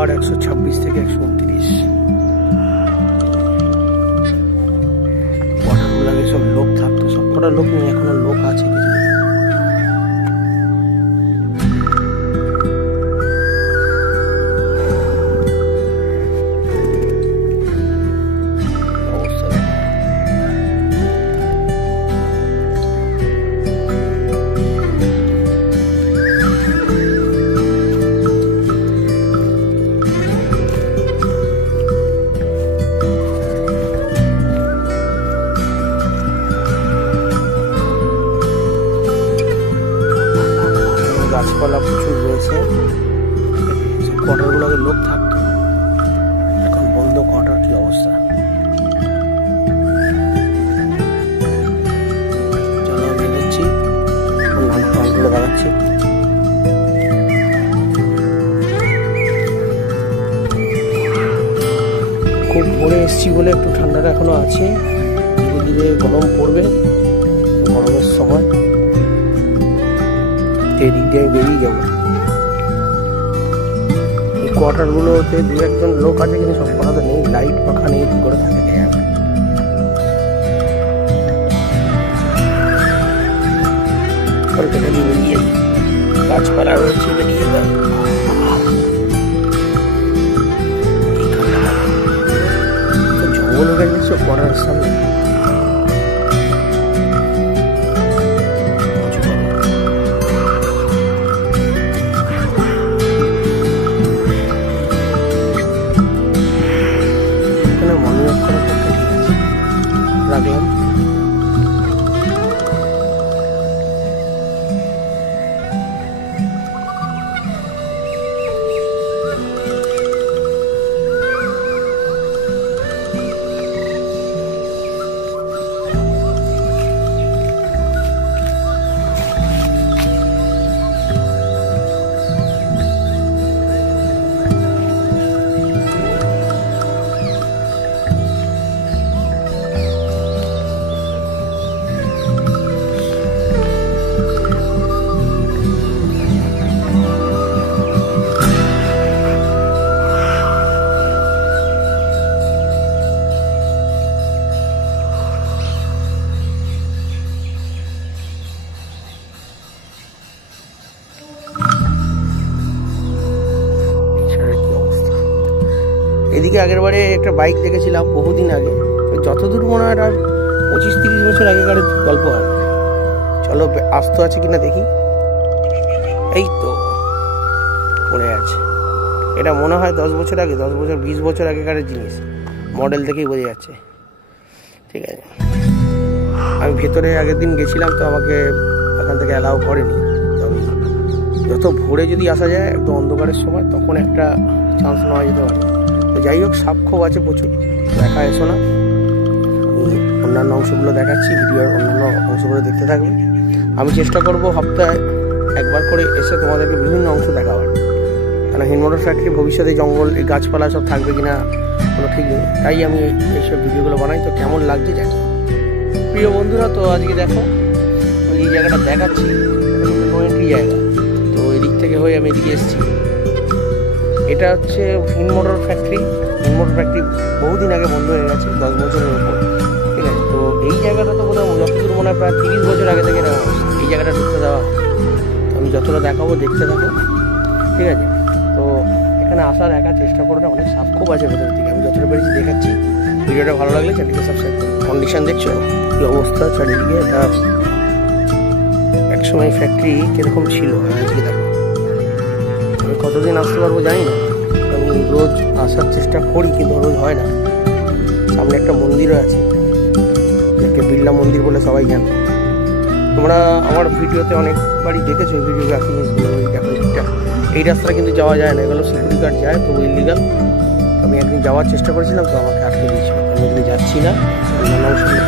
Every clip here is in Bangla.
আর 126 থেকে 129। ওয়াটারগুলো আগে সব লোক থাকতো, সব কটা লোক নেই, এখনো লোক আছে কিছু। গাছপালা প্রচুর রয়েছে। কোয়ার্টারগুলোতে লোক থাকতো, এখন বন্ধ কোয়ার্টার। কি অবস্থা, চলো আমি দেখছি, অন্যান্য পয়েন্টগুলো দেখাচ্ছি। খুব ভোরে এসছি বলে একটু ঠান্ডাটা এখনো আছে, ধীরে ধীরে গরম পড়বে। গরমের সময় এদিক দিয়ে বেরিয়ে যাবো। এই কোয়ার্টারগুলোতে দু একজন লোক আছে, কিন্তু সব কটাতে নেই, লাইট পাখা নেই, কি করে থাকে কলকাতা দিয়ে বেরিয়ে যাই। গাছপালা রয়েছে, বেরিয়ে যাই। জঙ্গল হয়ে গেছে কোয়ার্টারের সামনে। রাখলাম। এদিকে আগের বারে একটা বাইক দেখেছিলাম বহুদিন আগে, যতদূর মনে হয় আর 25-30 বছর আগেকার গল্প হবে। চলো আস্ত আছে কিনা দেখি। এই তো পড়ে আছে। এটা মনে হয় 10 বছর আগে, 10 বছর 20 বছর আগেকার জিনিস, মডেল দেখেই বোঝা যাচ্ছে। ঠিক আছে, আমি ভেতরে আগের দিন গেছিলাম তো আমাকে এখান থেকে অ্যালাউ করেনি। যত ভোরে যদি আসা যায় একদম অন্ধকারের সময়, তখন একটা চান্স নেওয়া যেতে পারে। তো যাই হোক, সাপ খোপ আছে প্রচুর, দেখা এসো না। আমি অন্যান্য অংশগুলো দেখাচ্ছি, ভিডিওর অন্যান্য অংশগুলো দেখতে থাকবে। আমি চেষ্টা করব সপ্তাহে একবার করে এসে তোমাদেরকে বিভিন্ন অংশ দেখাবার, কেন হিনমোটর ফ্যাক্টরি ভবিষ্যতে জঙ্গল এই গাছপালা সব থাকবে কিনা কোনো ঠিক নেই, তাই আমি এইসব ভিডিওগুলো বানাই। তো কেমন লাগছে জানি। প্রিয় বন্ধুরা, তো আজকে দেখো আমি এই জায়গাটা দেখাচ্ছি, নো এন্ট্রি জায়গা। তো এদিক থেকে হয়ে আমি এদিকে এসেছি। এটা হচ্ছে হিনমোটর ফ্যাক্টরি। হিনমোটর ফ্যাক্টরি বহুদিন আগে বন্ধ হয়ে গেছে, 10 বছরের উপর। ঠিক আছে, তো এই জায়গাটা তো বোধহয় যতদূর মনে হয় প্রায় 30 বছর আগে থেকে এই জায়গাটা ঢুকতে দেওয়া। তো আমি যতটা দেখাবো দেখতে থাকো, ঠিক আছে। তো এখানে আসার একা চেষ্টা করো না, অনেক সাপ খুব আছে ভেতরের দিকে। আমি যতটা পেরেছি দেখাচ্ছি। ভিডিওটা ভালো লাগলে চ্যানেলকে সাবস্ক্রাইব করো। কন্ডিশন দেখছো কি অবস্থা চারিদিকে। এটা একসময় ফ্যাক্টরি কিরকম ছিল আজকে দেখো। আমি কতদিন আসতে পারবো জানি না, আমি রোজ আসার চেষ্টা করি কিন্তু রোজ হয় না। সামনে একটা মন্দিরও আছে, যাকে বিড়লা মন্দির বলে সবাই জানে। তোমরা আমার ভিডিওতে অনেকবারই দেখেছো ভিডিওগ্রাফি জিনিসগুলো। ওই দেখো এই রাস্তাটা কিন্তু যাওয়া যায় না, এগুলো সিকিউরিটি গার্ড যায়, তো ইলিগাল। আমি একদিন যাওয়ার চেষ্টা করেছিলাম, তো আমাকে আটকে দিয়েছিল। আমি এগুলো যাচ্ছি না, অন্যান্য অংশগুলো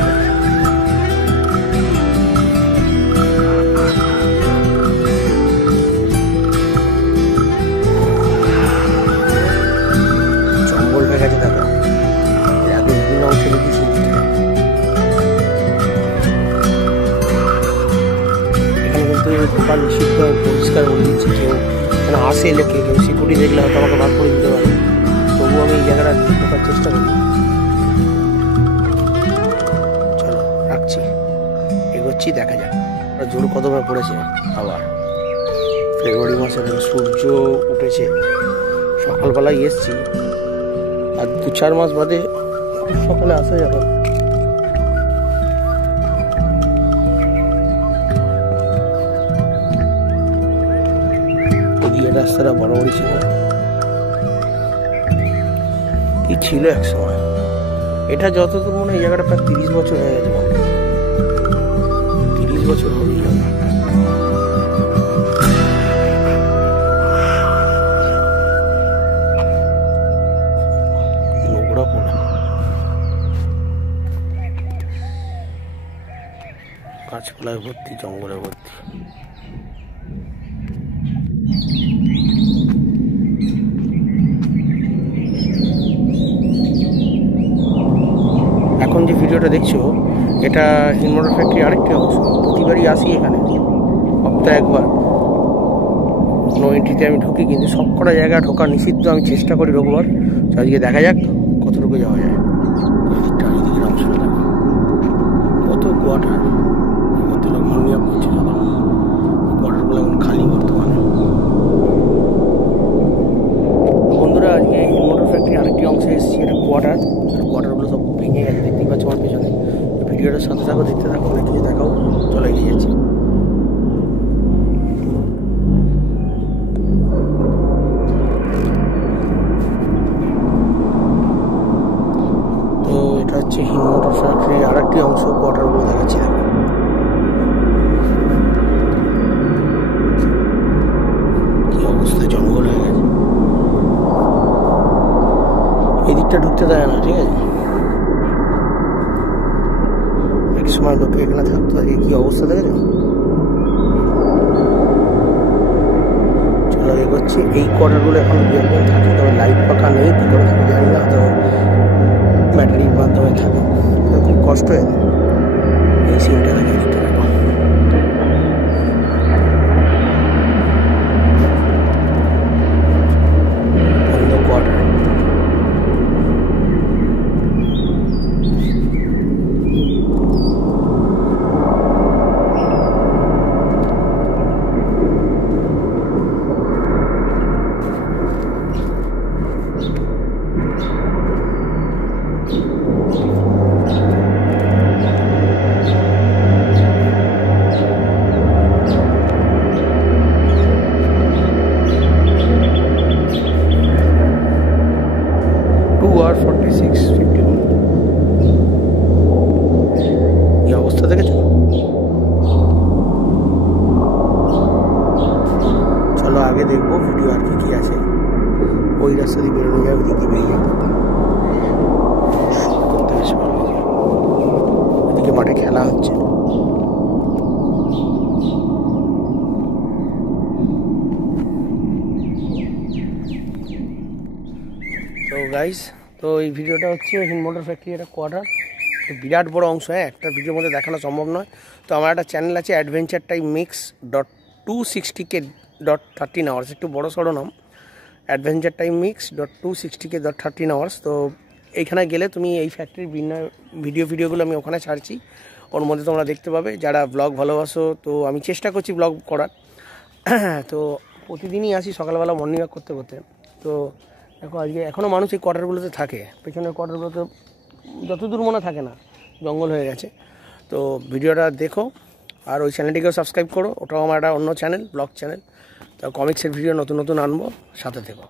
নিষিদ্ধ পরিষ্কার বলে দিচ্ছে। কেউ আসে এলে কেউ কেউ সিকিউরিটি দেখলে হয়তো আমাকে ভাগ করে দিতে পারে, তবুও আমি এই জায়গাটা ঢোকার চেষ্টা করি। চলো রাখছি, এগোচ্ছি, দেখা যাক। জোর কদমে পড়েছে আবার। ফেব্রুয়ারি মাসে সূর্য উঠেছে, সকালবেলায় এসছি, আর 2-4 মাস বাদে সকালে আসা যাবে। এদিকে রাস্তাটা বরাবরই ছিল, কি ছিল এক সময়। এটা যতদূর মনে হয় এই জায়গাটা প্রায় 30 বছর হয়ে গেছে, 30 বছর হয়ে যাবে। নোংরা পোড়া, গাছপালায় ভর্তি, জঙ্গলে ভর্তি। এখন যে ভিডিওটা দেখছো এটা হিন্দমোটর ফ্যাক্টরি আরেকটি অংশ। প্রতিবারই আসি এখানে, সপ্তাহে একবার। নো এন্ট্রিতে আমি ঢুকি, কিন্তু সব কটা জায়গা ঢোকা নিষিদ্ধ, আমি চেষ্টা করি ঢোকবার। আজকে দেখা যাক কতটুকু যাওয়া যায়। চারিদিকের অংশটা দেখো, কত কোয়ার্টার, কত লোক মর্নিং করছে। কোয়ার্টারগুলো এখন খালি বর্তমানে। বন্ধুরা, আজকে হিন্দমোটর ফ্যাক্টরি আরেকটি অংশে এসেছি, এটা কোয়ার্টার। আর কোয়ার্টারগুলো সব ভেঙে গেছে, দেখতেই পাচ্ছ আমার পেছনে। ভিডিওটার সাথে থাকো, দেখতে থাকো, অনেক কিছু দেখাও। চলে এগিয়ে যাচ্ছি। তো এটা হচ্ছে হিন্দমোটর ফ্যাক্টরি আরেকটি অংশ, কোয়ার্টারগুলো দেখাচ্ছি। দেখো কি অবস্থা, জঙ্গল হয়ে গেছে। এদিকটা ঢুকতে দেয় না, ঠিক আছে। এক সময় লোকে এখানে থাকতো, আজকে কি অবস্থা দেখেছো। চলো এগোচ্ছি। এই কোয়ার্টারগুলো এখন দু একজন থাকে, তবে লাইট পাখা নেই, কি করে থাকে জানি না, তো ব্যাটারির মাধ্যমে থাকে, খুব কষ্ট হয়ে যায়। এই সিনটা দেখে এদিকটা দেখো, বন্ধ কোয়ার্টার। আর 46:51 এই অবস্থা দেখেছো। চলো আগে দেখবো ভিডিও আর কি আছে। ওই রাস্তা দিয়ে বেরোনো যায়, ওদিক দিয়ে বেরিয়ে করতে বেশ ভালো লাগে। ওদিকে মাঠে খেলা হচ্ছে। তো গাইস, তো এই ভিডিওটা হচ্ছে হিন্দমোটর ফ্যাক্টরি একটা কোয়ার্টার, বিরাট বড় অংশ। হ্যাঁ, একটা ভিডিওর মধ্যে দেখানো সম্ভব নয়। তো আমার একটা চ্যানেল আছে, অ্যাডভেঞ্চার টাইম মিক্স .260k.13 একটু বড় সড়ো নাম, অ্যাডভেঞ্চার টাইম মিক্স .260k.13 তো এইখানে গেলে তুমি এই ফ্যাক্টরির ভিডিওগুলো আমি ওখানে ছাড়ছি, ওর মধ্যে তোমরা দেখতে পাবে। যারা ব্লগ ভালোবাসো, তো আমি চেষ্টা করছি ব্লগ করার। তো প্রতিদিনই আসি সকালবেলা মর্নিং ওয়াক করতে করতে। তো দেখো আজকে এখনও মানুষ এই কোয়ার্টারগুলোতে থাকে, পেছনের কোয়ার্টারগুলোতে যতদূর মনে থাকে না, জঙ্গল হয়ে গেছে। তো ভিডিওটা দেখো, আর ওই চ্যানেলটিকেও সাবস্ক্রাইব করো, ওটাও আমার একটা অন্য চ্যানেল, ব্লগ চ্যানেল। তো কমিক্সের ভিডিও নতুন নতুন আনবো, সাথে থেকো।